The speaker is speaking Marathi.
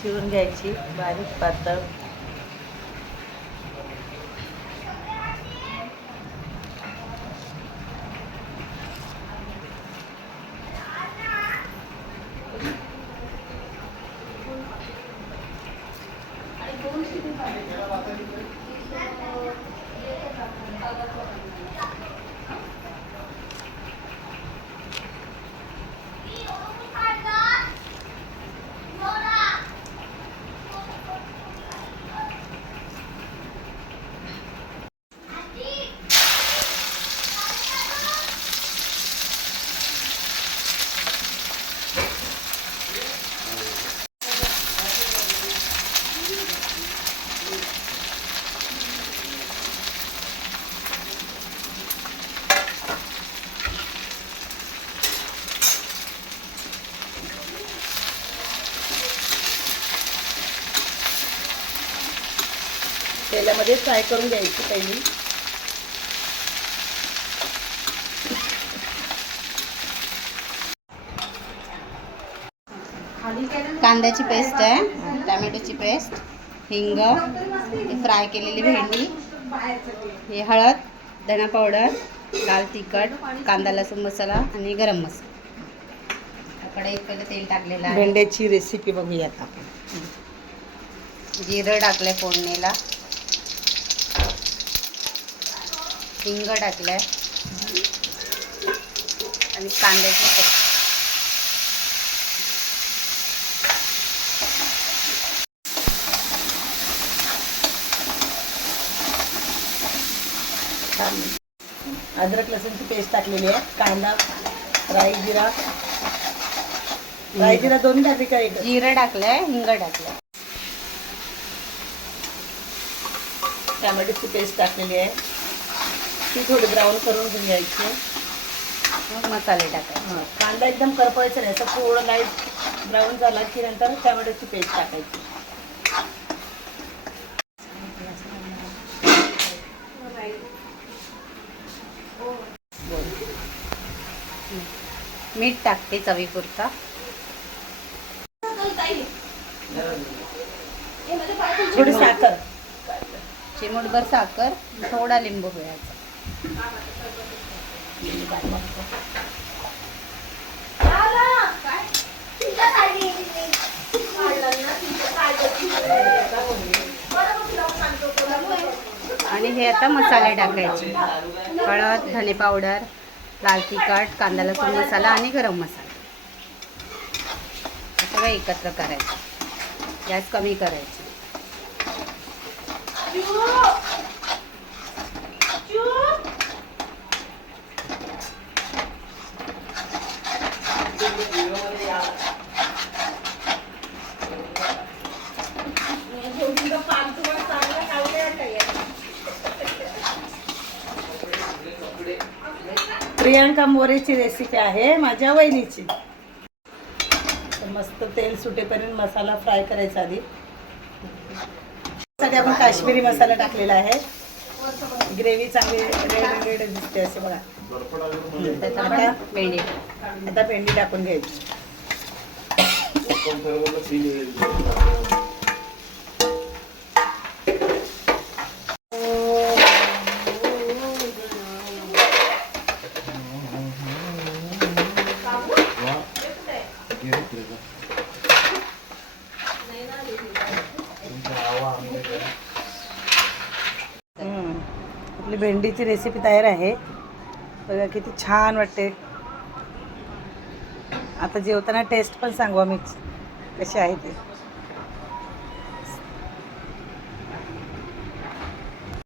चिरून घ्यायची बारीक पातळ तेलामध्ये फ्राय करून घ्यायची पहिली. कांद्याची पेस्ट आहे टॅमॅटोची पेस्ट हिंग फ्राय केलेली भेंडी हे हळद धना पावडर लाल तिखट कांदा लसूण मसाला आणि गरम मसाला. कढईत पहिलं तेल टाकलेलं आहे. भेंड्याची रेसिपी बघूयात आपण. जिरं टाकलंय फोडणीला. हिंग टाकलंय. आणि कांद्याची छान अद्रक लसूणची पेस्ट टाकलेली आहे. कांदा राई जिरा. राई जिरा दोन्ही टाकले का एक? जिरं टाकलंय हिंग टाकलंय. टॅमॅटोची पेस्ट टाकलेली आहे. ती थोडी ब्राऊन करून घेऊन घ्यायची. मग मसाले टाकायचे. हां कांदा एकदम करपवायचा नाही असं थोडं लाइट ब्राऊन झाला की नंतर टॅमॅटोची पेस्ट टाकायची. मीठ टाकते चवीपुरता. थोडी साखर. चिमूटभर साखर थोडा लिंबू पिळायचा. आणि हे आता मसाले टाकायचे. हळद धने पावडर लाल तिखट कांदा लसूण मसाला आणि गरम मसाला. हे सगळं एकत्र करायचं. गॅस कमी करायची. प्रियांका मोरेची रेसिपी आहे माझ्या वहिनीची. तर मस्त तेल सुटेपर्यंत मसाला फ्राय करायचा आधी. साठी आपण काश्मीरी मसाला टाकलेला आहे. ग्रेव्ही चांगली रेड रेड दिसते असे बघा. त्याच्यामध्ये भेंडी. आता भेंडी टाकून घ्यायची. आपली भेंडीची रेसिपी तयार आहे. बघा किती छान वाटते. आता जेवताना टेस्ट पण सांगू आम्ही कशी आहे ते.